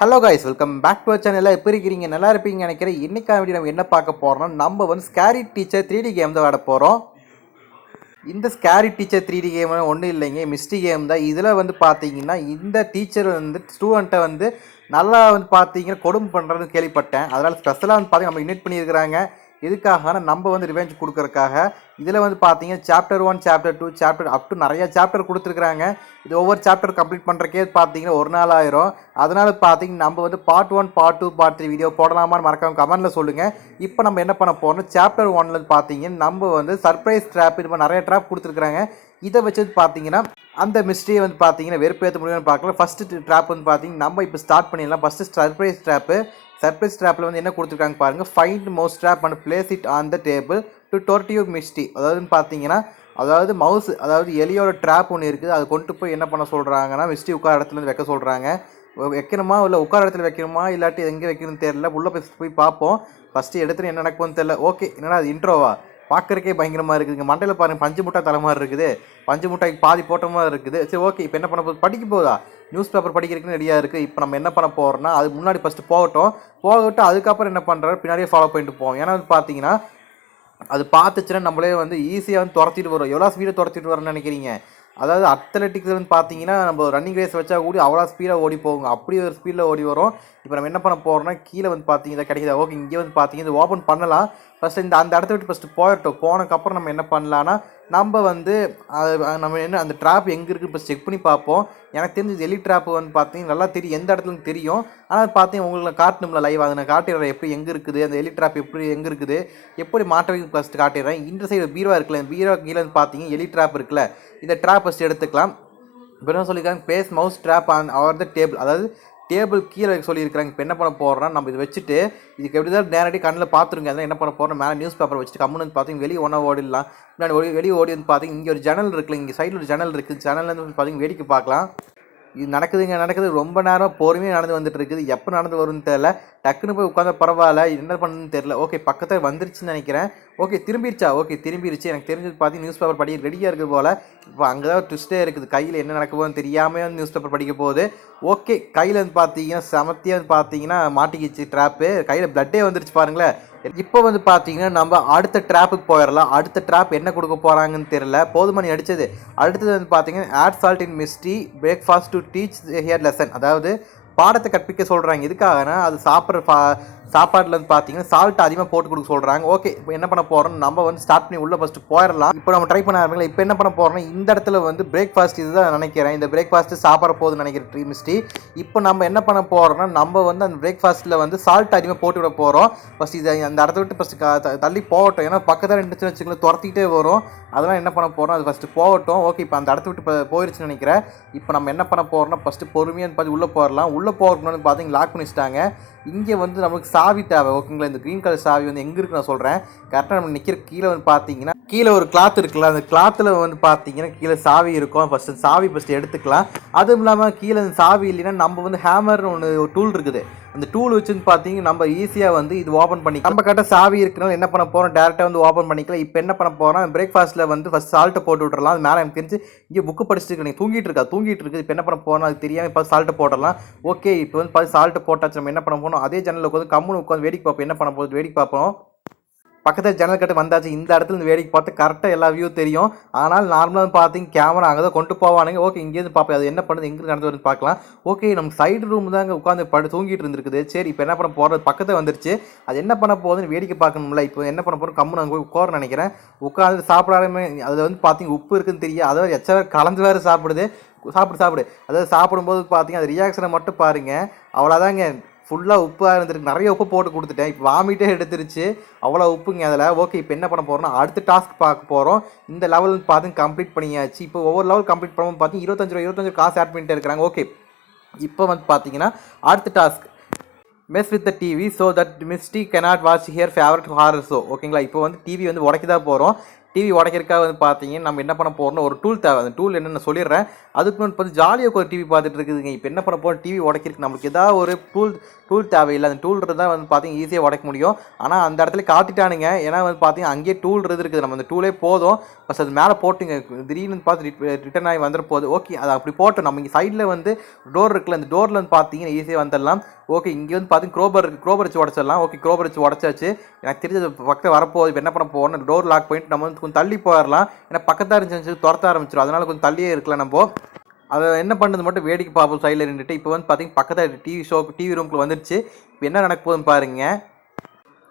Hello guys, welcome back to channel. எப்படி இருக்கிறீங்க? நல்லா இருப்பீங்க நினைக்கிறேன். இன்னைக்கான வீடியோ நம்ம என்ன பார்க்க போகிறோம்னா, நம்ம வந்து ஸ்கேரி டீச்சர் 3D கேம் தான் விளையாட போகிறோம். இந்த ஸ்கேரி டீச்சர் 3D கேம் ஒன்றும் இல்லைங்க, மிஸ்டி கேம் தான். இதில் வந்து பார்த்தீங்கன்னா இந்த டீச்சர் வந்து ஸ்டூடெண்ட்டை வந்து நல்லா வந்து பார்த்தீங்கன்னா கொடுமை பண்ணுறதுன்னு கேள்விப்பட்டேன். அதனால் ஸ்பெஷலாக வந்து பார்த்தீங்கன்னா நம்ம இன்வைட் பண்ணியிருக்கிறாங்க. எதுக்காகனா நம்ம வந்து ரிவெஞ்ச் கொடுக்கறதுக்காக. இதில் வந்து பார்த்தீங்கன்னா chapter 1, chapter 2, chapter up to நிறைய சாப்டர் கொடுத்துருக்குறாங்க. இது ஒவ்வொரு சாப்டர் கம்ப்ளீட் பண்ணுறக்கே பார்த்தீங்கன்னா ஒரு நாள் ஆயிரும். அதனால் பார்த்தீங்கன்னா நம்ம வந்து பார்ட் 1, பார்ட் 2, பார்ட் 3 வீடியோ போடலாமான்னு மறக்காம கமெண்ட்டில் சொல்லுங்கள். இப்போ நம்ம என்ன பண்ண போகிறோம், சாப்டர் 1ல பார்த்தீங்கன்னா நம்ம வந்து சர்ப்ரைஸ் ட்ராப் இது மாதிரி நிறைய ட்ராப் கொடுத்துருக்குறாங்க. இதை வச்சு பார்த்தீங்கன்னா அந்த மிஸ்ட்ரியை வந்து பார்த்தீங்கன்னா வெறுப்பேற்ற முடியும்னு பார்க்கலாம். ஃபஸ்ட்டு ட்ராப் வந்து பார்த்தீங்கன்னா நம்ம இப்போ ஸ்டார்ட் பண்ணிடலாம். ஃபஸ்ட்டு சர்ப்ரைஸ் ட்ராப்பில் வந்து என்ன கொடுத்துருக்காங்க பாருங்கள். Find mouse drop and place it on the table to torture Misty. அதாவது பார்த்தீங்கன்னா மவுஸ் எலியோட ட்ராப் ஒன்று இருக்குது. அதை கொண்டு போய் என்ன பண்ண சொல்கிறாங்கன்னா மிஸ்டி உட்கார இடத்துல வந்து வைக்க சொல்கிறாங்க. வைக்கணுமா இல்லை உட்கார இடத்துல வைக்கணுமா இல்லாட்டி எங்கே வைக்கணும்னு தெரியல. உள்ளே போய் பார்ப்போம். ஃபஸ்ட்டு எடுத்துகிட்டு என்ன நடக்கும்னு தெரியல. ஓகே, என்னடா அது இன்ட்ரோவா? பார்க்குறக்கே பயங்கரமாக இருக்குது. இங்கே மண்டையில் பாருங்கள், பஞ்சு முட்டை தலை மாதிரி இருக்குது. பஞ்சு முட்டைக்கு பாதி போட்ட மாதிரி இருக்குது. சரி, ஓகே. இப்போ என்ன பண்ண போகுது, படிக்க போதா? நியூஸ் பேப்பர் படிக்கிறதுக்குன்னு ரெடியாக இருக்குது. இப்போ நம்ம என்ன பண்ண போகிறோம்னா அது முன்னாடி ஃபஸ்ட்டு போகட்டும். அதுக்கப்புறம் என்ன பண்ணுறாரு பின்னாடியே ஃபாலோ பண்ணிட்டு போவோம். ஏன்னா வந்து பார்த்தீங்கன்னா அது பார்த்துச்சுன்னா நம்மளே வந்து ஈஸியாக வந்து துரத்திட்டு வரும். எவ்வளோ ஸ்பீடாக துரத்திட்டு வரோன்னு நினைக்கிறீங்க? அத்லெட்டிக்ஸ் வந்து பார்த்தீங்கன்னா நம்ம ரன்னிங் ரேஸ் வச்சா கூடி அவ்வளோ ஸ்பீடாக ஓடி போகும். அப்படி ஒரு ஸ்பீடில் ஓடி வரும். இப்போ நம்ம என்ன பண்ண போகிறோம்னா கீழே வந்து பார்த்தீங்கன்னா கிடைக்குதா? ஓகே, இங்கே வந்து பார்த்தீங்கன்னா இது ஓப்பன் பண்ணலாம். ஃபஸ்ட்டு அந்த இடத்த விட்டு ஃபஸ்ட்டு போயிட்டோம். போனதுக்கப்புறம் நம்ம என்ன பண்ணலான்னா நம்ம வந்து நம்ம என்ன அந்த ட்ராப் எங்கே இருக்குது இப்போ செக் பண்ணி பார்ப்போம். எனக்கு தெரிஞ்ச எலி ட்ராப் வந்து பார்த்தீங்கன்னா நல்லா தெரியும், எந்த இடத்துல தெரியும். ஆனால் பார்த்தீங்கன்னா உங்களுக்கு காட்டணும்ல லைவ், அதை நான் காட்டிடுறேன் எப்படி எங்கே இருக்குது அந்த எலி ட்ராப், எப்படி எங்கே இருக்குது, எப்படி மாட்டவைக்கு ஃபஸ்ட்டு காட்டிடுறேன். இந்த சைடு பீரோ இருக்குல்ல, பீரோ கீழே வந்து பார்த்தீங்கன்னா எலி ட்ராப் இருக்குல்ல, இந்த ட்ராப் ஃபஸ்ட்டு எடுத்துக்கலாம். இப்போ என்ன சொல்லியிருக்காங்க, face mouse drop on over the table, அதாவது டேபிள் கீழே சொல்லியிருக்கிறாங்க. இப்போ என்ன பண்ண போகிறோம்னா நம்ம இதை வச்சுட்டு இதுக்கு எப்படி தான் நேரடி கண்ணில் பார்த்துருங்க. அதான் என்ன பண்ண போகிறோம், மேலே நியூஸ் பேப்பர் வச்சுட்டு கம்முன்னு வந்து பார்த்தீங்கன்னா வெளியே ஒன்றா ஓடிடலாம். முன்னாடி வெளியே ஓடி வந்து பார்த்தீங்கன்னா இங்கே ஒரு ஜன்னல் இருக்குல்ல, இங்கே சைடில் ஒரு ஜன்னல் இருக்குது. ஜன்னல்லேருந்து வந்து பார்த்தீங்கன்னா வேடிக்கை பார்க்கலாம். இது நடக்குது ரொம்ப நேரம் பொறுமையாக நடந்து வந்துட்டு இருக்குது. எப்போ நடந்து வரும்னு தெரியல. டக்குன்னு போய் உட்காந்து பரவாயில்ல, என்ன பண்ணுன்னு தெரியல. ஓகே, பக்கத்தில் வந்துருச்சுன்னு நினைக்கிறேன். ஓகே, திரும்பிடுச்சா? ஓகே, திரும்பிடுச்சு. எனக்கு தெரிஞ்சது பார்த்தீங்கன்னா நியூஸ் பேப்பர் படிக்க ரெடியாக இருக்குது போல். இப்போ அங்கே தான் ட்விஸ்ட்டே இருக்குது. கையில் என்ன நடக்க போகுதுன்னு தெரியாமல் வந்து நியூஸ் பேப்பர் படிக்க போகுது. ஓகே, கையில் வந்து பார்த்தீங்கன்னா செமத்தியாக வந்து பார்த்தீங்கன்னா மாட்டிக்கிச்சு ட்ராப்பு. கையில் பிளட்டே வந்துருச்சு பாருங்களேன். இப்போ வந்து பார்த்தீங்கன்னா நம்ம அடுத்த ட்ராப்புக்கு போயிடலாம். அடுத்த ட்ராப் என்ன கொடுக்க போகிறாங்கன்னு தெரியல. போதுமணி அடித்தது. அடுத்தது வந்து பார்த்தீங்கன்னா add salt in Misty breakfast to teach her lesson, அதாவது பாடத்தை கற்பிக்க சொல்கிறாங்க. எதுக்காகனா அது சாப்பாட்டில் வந்து பார்த்தீங்கன்னா சால்ட் அதிகமாக போட்டு கொடுக்க சொல்கிறாங்க. ஓகே, இப்போ என்ன பண்ண போகிறோம், நம்ம வந்து ஸ்டார்ட் பண்ணி உள்ளே ஃபஸ்ட்டு போயிடலாம். இப்போ நம்ம ட்ரை பண்ண ஆரம்பிக்கலாம். இப்போ என்ன பண்ண போகிறோம்னா இந்த இடத்துல வந்து பிரேக்ஃபாஸ்ட் இதுதான் நினைக்கிறேன். இந்த பிரேக்ஃபாஸ்ட்டு சாப்பிட போகுதுன்னு நினைக்கிறேன் மிஸ்டி. இப்போ நம்ம என்ன பண்ண போகிறோம்னா நம்ம வந்து அந்த பிரேக்ஃபாஸ்ட்டில் வந்து சால்ட் அதிகமாக போட்டு விட போகிறோம். ஃபஸ்ட் இதை அந்த இடத்த விட்டு ஃபஸ்ட்டு தள்ளி போகட்டும். ஏன்னா பக்கத்தில் இருந்துச்சுன்னு வச்சுக்கோங்களேன் துரத்திக்கிட்டே வரும். அதெல்லாம் என்ன பண்ண போகிறோம், அது ஃபஸ்ட்டு போகட்டும். ஓகே, இப்போ அந்த இடத்த விட்டு போயிருச்சுன்னு நினைக்கிறேன். இப்போ நம்ம என்ன பண்ண போகிறோம்னா ஃபஸ்ட்டு பொறுமையாக பார்த்து உள்ளே போயிடலாம். உள்ளே போகிறதுக்கு பார்த்தீங்கன்னா லாக் பண்ணி வச்சுட்டாங்க. இங்கே வந்து நமக்கு சாவி தேவை. ஓகேங்களா, இந்த க்ரீன் கலர் சாவி வந்து எங்கே இருக்குது நான் சொல்கிறேன். கரெக்டாக நம்ம நிற்கிற கீழே வந்து பார்த்தீங்கன்னா கீழே ஒரு கிளாத் இருக்குல்ல, அந்த கிளாத்தில் வந்து பார்த்தீங்கன்னா கீழே சாவி இருக்கும். ஃபஸ்ட்டு எடுத்துக்கலாம். அதுவும் இல்லாமல் கீழே சாவி இல்லைன்னா நம்ம வந்து ஹேமர்னு ஒரு டூல் இருக்குது. அந்த டூல் வச்சுன்னு பார்த்தீங்கன்னா நம்ம ஈஸியாக வந்து இது ஓப்பன் பண்ணி நம்ம கிட்ட சாவி இருக்கிறனால என்ன பண்ண போகிறோம், டேரெக்டாக வந்து ஓப்பன் பண்ணிக்கலாம். இப்போ என்ன பண்ண போகிறோம், பிரேக்ஃபாஸ்ட்டில் வந்து ஃபஸ்ட் சால்ட்டை போட்டு விட்றலாம். அது மேலே எனக்கு தெரிஞ்சு இங்கே புக்கு படிச்சுட்டு நீங்கள் தூங்கிட்டு இருக்குது. இப்போ என்ன பண்ண போகிறோம், அது தெரியாமல் இப்போ சால்ட்டை போட்டுடலாம். ஓகே, இப்போ வந்து பார்த்து சால்ட்டை போட்டாச்சு. நம்ம என்ன பண்ண போகணும், அதே ஜன்னலில் உட்காந்து கம்முன்னு உட்காந்து வேடிக்கை பார்ப்போம். என்ன பண்ண போகுது வேடிக்கை பார்ப்போம். பக்கத்தில் ஜன்னல் கட்டு வந்தாச்சு. இந்த இடத்துல இந்த வேடிக்கை பார்த்து கரெக்டாக எல்லா வியூ தெரியும். ஆனால் நார்மலாக பார்த்தீங்க கேமரா அங்கே தான் கொண்டு போவானுங்க. ஓகே, இங்கேருந்து பார்ப்போம் அது என்ன பண்ணுது, எங்கே நடந்து வருது பார்க்கலாம். ஓகே, நமக்கு சைடு ரூம் தான் அங்கே உட்காந்து தூங்கிட்டு இருந்துருக்குது. சரி, இப்போ என்ன பண்ண போகிறது, பக்கத்தில் வந்துருச்சு. அது என்ன பண்ண போகுதுன்னு வேடிக்கை பார்க்கணும்ல. இப்போ என்ன பண்ண போகிறோம், கம்முன்னு அங்கே உட்கார நினைக்கிறேன். உட்காந்து சாப்பிடாமே அதில் வந்து பார்த்தீங்க உப்பு இருக்குன்னு தெரியும். அதாவது எச்சா கலந்து வேறு சாப்பிடுது. சாப்பிடு அதாவது சாப்பிடும்போது பார்த்தீங்க அது ரியாக்ஷனை மட்டும் பாருங்கள். அவ்வளோதாங்க, ஃபுல்லாக உப்பாக இருந்திருக்கு. நிறைய உப்பு போட்டு கொடுத்துட்டேன். இப்போ வாமிட்டே எடுத்துருச்சு, அவ்வளோ உப்புங்க அதில். ஓகே, இப்போ என்ன பண்ண போகிறோம்னா அடுத்த டாஸ்க் பார்க்க போகிறோம். இந்த லெவல் பார்த்து கம்ப்ளீட் பண்ணியாச்சு. இப்போ ஒவ்வொரு லெவல் கம்ப்ளீட் பண்ணும்போது பார்த்தீங்கன்னா 25 காசு ஆட் பண்ணிட்டு இருக்கிறாங்க. ஓகே, இப்போ வந்து பார்த்தீங்கன்னா அடுத்த task mess with the TV so that Misty cannot watch her favourite horror show. ஓகேங்களா, இப்போ வந்து டிவி வந்து உடைக்க தான் போகிறோம். டிவி உடைக்கிறதுக்காக வந்து பார்த்தீங்கன்னா நம்ம என்ன பண்ண போகிறோம்னா ஒரு டூல் தேவை. அந்த டூல் என்னென்னு சொல்லிடுறேன். அதுக்கு முன்னாடி பார்த்து ஜாலியாக ஒரு டிவி பார்த்துட்டு இருக்குதுங்க. இப்போ என்ன பண்ண போகிறோம், டிவி உடைக்கிறதுக்கு நம்மளுக்கு ஏதாவது ஒரு டூல் தேவையில்லை. அந்த டூல் இருந்தால் வந்து பார்த்தீங்கன்னா ஈஸியாக உடைக்க முடியும். ஆனால் அந்த இடத்துல காட்டிட்டானுங்க. ஏன்னா வந்து பார்த்தீங்கன்னா அங்கேயே டூல் இருக்குது. நம்ம அந்த டூலே போதும். ஃபஸ்ட் அது மேலே போட்டுங்க. திடீர்னு பார்த்து ரிட்டர்ன் ஆகி வந்துட போகுது. ஓகே, அதை அப்படி போட்டோம். நம்ம இங்கே சைடில் வந்து டோர் இருக்குல்ல, அந்த டோரில் வந்து பார்த்தீங்கன்னா ஈஸியாக வந்துடலாம். ஓகே, இங்கே வந்து பார்த்தீங்கன்னா க்ரோபர் வச்சு உடச்சிடலாம். ஓகே, க்ரோபர் வச்சு உடச்சாச்சு. எனக்கு தெரிஞ்சது பக்கத்தில் வரப்போகுது. இப்போ என்ன பண்ண போகணும், டோர் லாக் பண்ணிட்டு நம்ம வந்து கொஞ்சம் தள்ளி போயிடலாம். ஏன்னா பக்கத்தாக இருந்துச்சு துரத்த ஆரம்பிச்சிடும். அதனால் கொஞ்சம் தள்ளியே இருக்கலாம். நம்ம அதை என்ன பண்ணுறது மட்டும் வேடிக்கை பார்ப்போம் சைடில் நின்றுட்டு. இப்போ வந்து பார்த்தீங்கன்னா பக்கத்தில் டிவி ரூமுக்குள்ள வந்துடுச்சு. இப்போ என்ன நடக்க போகுதுன்னு பாருங்கள்.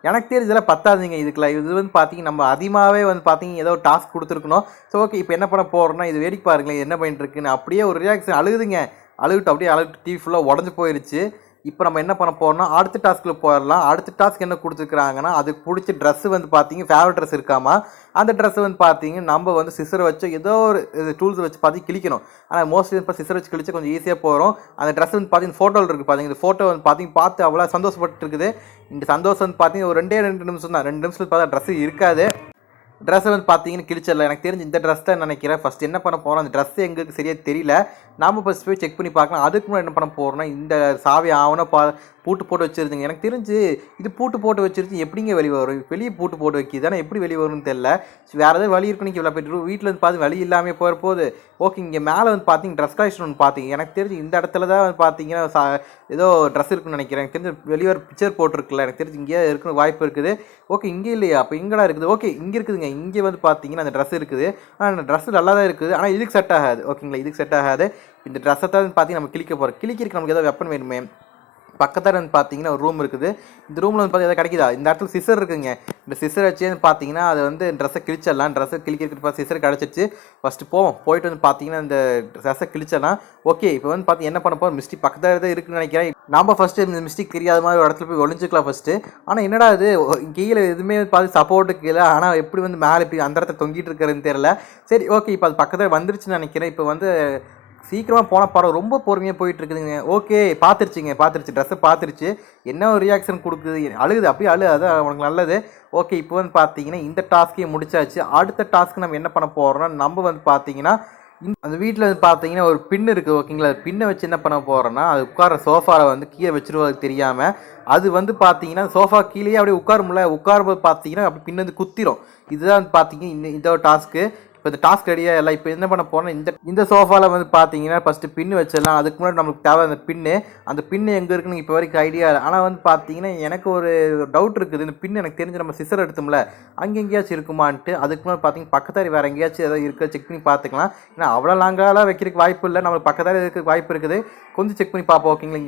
எனக்கு தெரிஞ்ச இதெல்லாம் பத்தாதுங்க. இது வந்து பார்த்தீங்கன்னா நம்ம அதிகமாகவே வந்து பார்த்தீங்கன்னா ஏதோ டாஸ்க் கொடுத்துருக்கணும். ஸோ ஓகே, இப்போ என்ன பண்ண போகிறோம்னா இது வேடிக்கை பாருங்களேன் என்ன பண்ணிட்டு இருக்குன்னு. அப்படியே ஒரு ரியாக்ஷன் அழுகுதுங்க. அழுகிட்டு டிவி ஃபுல்லாக உடஞ்சி போயிடுச்சு. இப்போ நம்ம என்ன பண்ண போகிறோம்னா அடுத்த டாஸ்க்கில் போயிடலாம். அடுத்த டாஸ்க் என்ன கொடுத்துருக்குறாங்கன்னா அதுக்கு பிடிச்ச ட்ரெஸ்ஸு வந்து பார்த்தீங்க ஃபேவரட் ட்ரெஸ் இருக்காமா. அந்த ட்ரெஸ்ஸை வந்து பார்த்தீங்க நம்ம வந்து சிசரை வச்சு ஏதோ ஒரு டூல்ஸ் வச்சு பார்த்து கிழிக்கணும். ஆனால் மோஸ்ட்லி இப்போ சிசர் வச்சு கிழிச்சு கொஞ்சம் ஈஸியாக போகிறோம். அந்த ட்ரெஸ் வந்து பார்த்தீங்கன்னா ஃபோட்டோவில் இருக்குது. பார்த்தீங்க இந்த ஃபோட்டோ வந்து பார்த்து அவ்வளோ சந்தோஷப்பட்டு இருக்குது. இந்த சந்தோஷம் வந்து பார்த்தீங்கன்னா ஒரு 2 நிமிஷம் தான். 2 நிமிஷத்தில் பார்த்தா ட்ரெஸ்ஸு இருக்காது. ட்ரெஸ்ஸை வந்து பார்த்தீங்கன்னா கிழிச்சிடல. எனக்கு தெரிஞ்சு இந்த ட்ரெஸ் தான் நினைக்கிறேன். ஃபஸ்ட் என்ன பண்ண போகிறோம், அந்த ட்ரெஸ் எங்களுக்கு சரியாக தெரியல. நாம் ஃபஸ்ட் போய் செக் பண்ணி பார்க்கலாம். அதுக்கு முன்னாடி என்ன பண்ண போகிறோம்னா இந்த சாவி ஆவணம் பூட்டு போட்டு வச்சுருந்துங்க. எனக்கு தெரிஞ்சு இது பூட்டு போட்டு வச்சுருச்சு எப்படிங்க வெளியே வரும், வெளியே பூட்டு போட்டு வைக்கிது. ஆனால் எப்படி வெளியே வரும்னு தெரியல. வேறு ஏதாவது வழி இருக்குன்னு இவ்வளோ போய்ட்டு வீட்டில் வந்து பார்த்து வழி இல்லாமல் போகிற போது. ஓகே, இங்கே மேலே வந்து பார்த்தீங்க ட்ரெஸ் கலெக்ஷன் ஒன்று பார்த்தீங்க. எனக்கு தெரிஞ்சு இந்த இடத்துல தான் வந்து பார்த்தீங்கன்னா ஏதோ ட்ரெஸ் இருக்குன்னு நினைக்கிறேன். எனக்கு தெரிஞ்சு வெளியே ஒரு பிக்சர் போட்டிருக்குல்ல, எனக்கு தெரிஞ்சு இங்கேயே இருக்குன்னு வாய்ப்பு இருக்குது. ஓகே, இங்கே இல்லையா, அப்போ இங்கடா இருக்குது. ஓகே, இங்கே இருக்குதுங்க. இங்கே வந்து பார்த்தீங்கன்னா அந்த ட்ரெஸ் இருக்குது. ஆனால் அந்த ட்ரெஸ்ஸு நல்லா தான் இருக்குது. ஆனால் இதுக்கு செட் ஆகாது. ஓகேங்களா, இதுக்கு செட் ஆகாது. இந்த ட்ரெஸ்ஸை தான் பார்த்தீங்கன்னா நம்ம கிழிக்கிறதுக்கு நமக்கு ஏதாவது வெப்பன் வேணுமே. பக்கத்தில் வந்து பார்த்தீங்கன்னா ஒரு ரூம் இருக்குது. இந்த ரூமில் வந்து பார்த்தீங்கன்னா கிடைக்குதா, இந்த இடத்துல சிசர் இருக்குங்க. இந்த சிசர் வச்சு பார்த்தீங்கன்னா அதை வந்து ட்ரெஸ்ஸை கிழிச்சிடலாம். ட்ரெஸ்ஸை கிழிக்கிறதுக்கு சிசர் கிடச்சிச்சு. ஃபஸ்ட்டு போயிட்டு வந்து பார்த்தீங்கன்னா இந்த ட்ரெஸ்ஸை கிழிச்சிடலாம். ஓகே, இப்போ வந்து பார்த்தீங்கன்னா என்ன பண்ண போகிறோம், மிஸ்டேக் பக்கத்தில் தான் இருக்குன்னு நினைக்கிறேன். நம்ம ஃபஸ்ட்டு இந்த மிஸ்டேக் தெரியாத மாதிரி ஒரு இடத்துல போய் ஒளிஞ்சிக்கலாம் ஃபஸ்ட்டு. ஆனால் என்னடா இது கீழே எதுவுமே பார்த்து சப்போர்ட்டு கீழே, ஆனால் எப்படி வந்து மேலே இப்படி அந்த இடத்துல தொங்கிட்டு இருக்கிறதுன்னு தெரியல. சரி, ஓகே, இப்போ அது பக்கத்தில் வந்துருச்சுன்னு நினைக்கிறேன். இப்போ வந்து சீக்கிரமாக போன படம் ரொம்ப பொறுமையாக போயிட்டு இருக்குதுங்க. ஓகே, பார்த்துருச்சு ட்ரெஸ்ஸை பார்த்துருச்சு. என்ன ஒரு ரியாக்ஷன் கொடுக்குது, அழுகுது. அப்படியே அதான் உனக்கு நல்லது. ஓகே, இப்போ வந்து பார்த்தீங்கன்னா இந்த டாஸ்க்கையும் முடிச்சாச்சு. அடுத்த டாஸ்க்கு நம்ம என்ன பண்ண போகிறோம்னா நம்ம வந்து பார்த்தீங்கன்னா அந்த வீட்டில் வந்து பார்த்தீங்கன்னா ஒரு பின் இருக்குது. ஓகேங்களா, பின்னை வச்சு என்ன பண்ண போகிறோன்னா அது உட்கார சோஃபாவில் வந்து கீழே வச்சுருவது தெரியாமல் அது வந்து பார்த்தீங்கன்னா சோஃபா கீழேயே அப்படியே உட்காரும்போது பார்த்தீங்கன்னா அப்படி பின் வந்து குத்திரும். இதுதான் வந்து பார்த்தீங்கன்னா இந்த டாஸ்க்கு. இப்போ இந்த டாஸ்க் ரெடியாக இல்லை. இப்போ என்ன பண்ண போனால் இந்த சோஃபாவில் வந்து பார்த்தீங்கன்னா ஃபஸ்ட்டு பின்னு வச்சிடலாம். அதுக்கு முன்னாடி நம்மளுக்கு தேவை அந்த பின்னு எங்கே இருக்குன்னு இப்போ வரைக்கும் ஐடியா இல்லை. ஆனால் வந்து பார்த்தீங்கன்னா எனக்கு ஒரு டவுட் இருக்குது. இந்த பின்னு எனக்கு தெரிஞ்சு நம்ம சிசர் எடுத்தோம்ல அங்கே எங்கேயாச்சும் இருக்குமான்ட்டு. அதுக்கு முன்னாடி பார்த்தீங்கன்னா பக்கத்தாரி வேறு எங்கேயாச்சும் ஏதாவது இருக்கா செக் பண்ணி பார்த்துக்கலாம். ஏன்னா அவ்வளோ லாங்காலாம் வைக்கிறதுக்கு வாய்ப்பு இல்லை. நம்மளுக்கு பக்கத்தாரி இருக்கிறதுக்கு வாய்ப்பு இருக்குது. கொஞ்சம் செக் பண்ணி பார்ப்போம். ஓகேங்களா,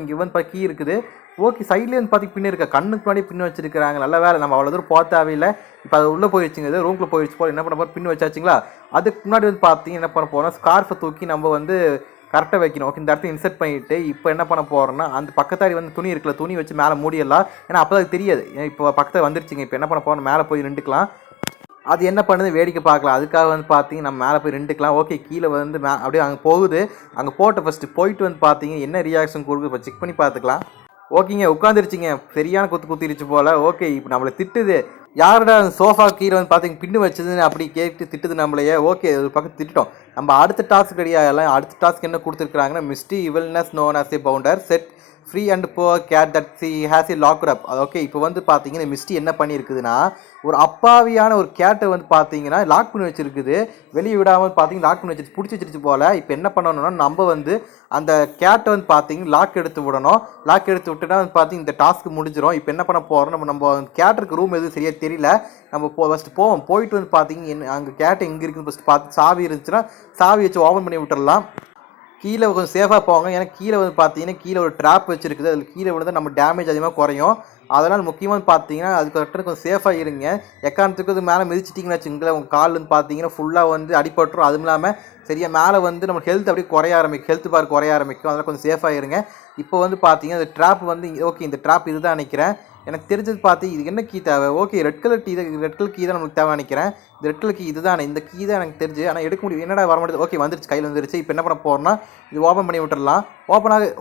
இங்கே வந்து கீ இருக்குது. ஓகே, சைட்லேயே வந்து பார்த்திங்க பின்னு இருக்கா, கண்ணுக்கு முன்னாடி பின்னு வச்சிருக்கிறாங்க. நல்ல வேலை, நம்ம அவ்வளோ தூரம் போக தேவையில்லை. இப்போ அது உள்ளே போயிடுச்சுங்க, இது ரூம்குள்ளே போயிடுச்சு போல். என்ன பண்ண போகிறோம், பின்னு வச்சாச்சுங்களா. அதுக்கு முன்னாடி வந்து பார்த்தீங்கன்னா என்ன பண்ண போகிறோம்னா ஸ்கார்ஃபை தூக்கி நம்ம வந்து கரெக்டாக வைக்கணும். ஓகே, இந்த இடத்துல இன்சர்ட் பண்ணிவிட்டு இப்போ என்ன பண்ண போகிறோன்னா அந்த பக்கத்தாரி வந்து துணி இருக்குல்ல, துணி வச்சு மேலே மூடிடலாம். ஏன்னா அப்போ அது தெரியாது. இப்போ பக்கத்தில் வந்துருச்சுங்க. இப்போ என்ன பண்ண போகிறோம், மேலே போய் நின்றுக்கலாம். அது என்ன பண்ணுது வேடிக்கை பார்க்கலாம். அதுக்காக வந்து பார்த்தீங்கன்னா நம்ம மேலே போய் நின்றுக்கலாம். ஓகே, கீழே வந்து அப்படியே அங்கே போகுது. அங்கே ஃபஸ்ட்டு போயிட்டு வந்து பார்த்தீங்க என்ன ரியாக்ஷன் கொடுக்குது இப்போ செக் பண்ணி பார்த்துக்கலாம். ஓகேங்க, உட்காந்துருச்சிங்க. சரியான குத்திருச்சு போல். ஓகே, இப்போ நம்மளை திட்டுது. யாரோட சோஃபா கீழே வந்து பார்த்தீங்க பின்னு வச்சதுன்னு அப்படி கேட்டு திட்டுது நம்மளையே. ஓகே, ஒரு பக்கம் திட்டோம். நம்ம அடுத்த டாஸ்க் ரெடியாகலாம். அடுத்த டாஸ்க் என்ன கொடுத்துருக்குறாங்கன்னா Misty evilness known as a bounder set free and poor cat that she has a locked up. Okay, இப்போ வந்து பார்த்தீங்கன்னா மிஸ்டி என்ன பண்ணியிருக்குதுன்னா ஒரு அப்பாவியான ஒரு கேட்டை வந்து பார்த்தீங்கன்னா லாக் பண்ணி வச்சுருக்குது. வெளியே விடாமல் பார்த்தீங்கன்னா லாக் பண்ணி பிடிச்சி வச்சிருச்சு போல். இப்போ என்ன பண்ணணும்னா நம்ம வந்து அந்த கேட்டை வந்து பார்த்தீங்கன்னா லாக் எடுத்து விடணும். லாக் எடுத்து விட்டுனா வந்து பார்த்தீங்கன்னா இந்த டாஸ்க்கு முடிஞ்சிடும். இப்போ என்ன பண்ண போகிறோம், நம்ம கேட்டுருக்கு ரூம் எதுவும் சரியாக தெரியல. நம்ம ஃபஸ்ட்டு போயிட்டு வந்து பார்த்தீங்கன்னா அங்கே கேட்டை எங்கே இருக்குதுன்னு ஃபஸ்ட்டு பார்த்து சாவி இருந்துச்சுன்னா சாவி வச்சு ஓப்பன் பண்ணி விட்டுடலாம். கீழே கொஞ்சம் சேஃபாக போவாங்க. ஏன்னா கீழே வந்து பார்த்தீங்கன்னா கீழே ஒரு ட்ராப் வச்சுருக்குது. அதில் கீழே விழுந்தால் நம்ம டேமேஜ் அதிகமாக குறையும். அதனால் முக்கியமாக பார்த்தீங்கன்னா அதுக்கு கொஞ்சம் சேஃபாக இருங்க. எக்காரணத்துக்கு அது மேலே மிதிச்சிட்டிங்கன்னு வச்சுங்களேன், உங்கள் கால் வந்து பார்த்தீங்கன்னா ஃபுல்லாக வந்து அடிபட்டுரும். அதுவும் இல்லாமல் சரியா மேலே வந்து நம்ம ஹெல்த் அப்படியே குறைய ஆரம்பிக்கும், ஹெல்த் பார் குறைய ஆரம்பிக்கும். அதனால் கொஞ்சம் சேஃபாக இருங்க. இப்போ வந்து பார்த்தீங்கன்னா இந்த ட்ராப் வந்து ஓகே, இந்த ட்ராப் இதுதான் நினைக்கிறேன். எனக்கு தெரிஞ்சது பார்த்து இது என்ன கீ தேவை, ஓகே ரெட் கலர் கீ தான் நமக்கு தேவை நினைக்கிறேன். இந்த ரெட் கலர் கீ இதுதானே, இந்த கீ தான் எனக்கு தெரிஞ்சு. ஆனால் எடுக்க முடியும், என்னடா வர மாட்டேது. ஓகே வந்துருச்சு, கையில் வந்துருச்சு. இப்போ என்ன பண்ண போகிறோம்னா இது ஓப்பன் பண்ணி விட்டுடலாம்.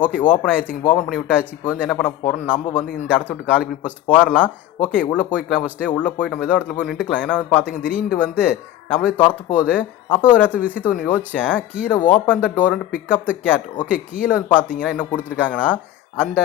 ஓகே ஓப்பன் ஆயிடுச்சுங்க, ஓப்பன் பண்ணி விட்டாச்சு. இப்போ வந்து என்ன பண்ண போகிறோம், நம்ம வந்து இந்த இடத்த விட்டு காலி பண்ணி ஃபஸ்ட்டு போயிடலாம். ஓகே உள்ளே போய்க்கலாம். ஃபஸ்ட்டு உள்ளே போய் நம்ம ஏதோ இடத்துல போய் நின்றுக்கலாம். ஏன்னா வந்து பார்த்தீங்கன்னா திடீர்னு வந்து நம்மளே துரத்து போகுது. அப்போ ஒரு இடத்துல விஷயத்தை ஒன்று யோசித்தேன், கீழே open the door pick up the cat. Okay கீழே வந்து பார்த்தீங்கன்னா என்ன கொடுத்துருக்காங்கன்னா, அந்த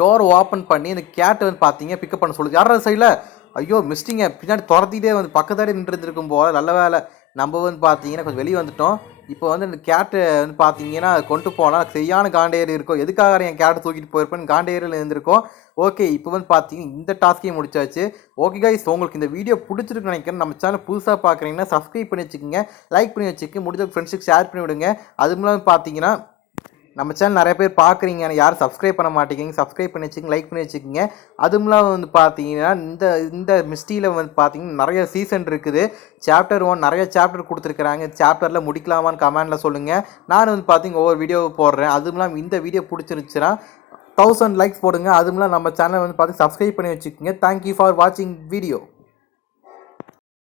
டோர் ஓப்பன் பண்ணி அந்த கேட்டை வந்து பார்த்தீங்க பிக்கப் பண்ண சொல்லுது. யாராவது சைடில் ஐயோ மிஸ்டிங்க, பின்னாடி துரத்திட்டே வந்து பக்கத்தாடி நின்றுருந்துருக்கும் போல். நல்ல வேலை நம்ம வந்து பார்த்தீங்கன்னா கொஞ்சம் வெளியே வந்துட்டோம். இப்போ வந்து அந்த கேட்டு வந்து பார்த்தீங்கன்னா கொண்டு போனால் சரியான காண்டேரி இருக்கும். எதுக்காக என் கேட்டை தூக்கிட்டு போயிருப்பேன்னு காண்டேரியில் இருந்திருக்கும். ஓகே இப்போ வந்து பார்த்தீங்கன்னா இந்த டாஸ்க்கையும் முடிச்சாச்சு. ஓகே கைஸ், உங்களுக்கு இந்த வீடியோ பிடிச்சிருக்குன்னு நினைக்கிறேன். நம்ம சேனல் புதுசாக பார்க்குறீங்கன்னா சப்ஸ்கிரைப் பண்ணி வச்சுக்கோங்க, லைக் பண்ணி வச்சுக்கோங்க, முடிஞ்ச ஃப்ரெண்ட்ஸுக்கு ஷேர் பண்ணி விடுங்க. அது மூலம் பார்த்தீங்கன்னா நம்ம சேனல் நிறைய பேர் பார்க்குறீங்க, ஆனால் யாரும் சப்ஸ்கிரைப் பண்ண மாட்டேங்கிங்க. சப்ஸ்கிரைப் பண்ணி வச்சுக்கோங்க, லைக் பண்ணி வச்சுக்கோங்க. அதுமெல்லாம் வந்து பார்த்தீங்கன்னா இந்த இந்த மிஸ்டியில் வந்து பார்த்தீங்கன்னா நிறைய சீசன் இருக்குது. சாப்டர் 1 நிறைய சாப்டர் கொடுத்துருக்குறாங்க. சாப்டரில் முடிக்கலாமான்னு கமெண்டில் சொல்லுங்கள். நான் வந்து பார்த்தீங்கன்னா ஒவ்வொரு வீடியோ போடுறேன். அதுமெல்லாம் இந்த வீடியோ பிடிச்சிருச்சுன்னா 1000 லைக்ஸ் போடுங்க. அதுமெல்லாம் நம்ம சேனல் வந்து பார்த்து சப்ஸ்கிரைப் பண்ணி வச்சுக்கோங்க. தேங்க்யூ ஃபார் வாட்சிங் வீடியோ.